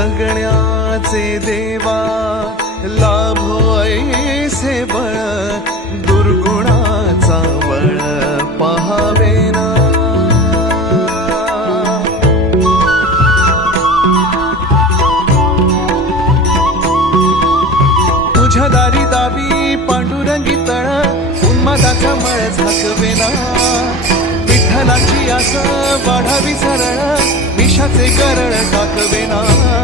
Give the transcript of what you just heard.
जगण्याचे देवा लाभो ऐसे बळ दुर्गुणाचा बळ पहावेना। तुझ्या दारी दावी पांडुरंगी तळ उन्मादाचा मळ झाकवेना। विठ्ठलाची आस वाढावी सरळ विषाचे करळ टाकवेना।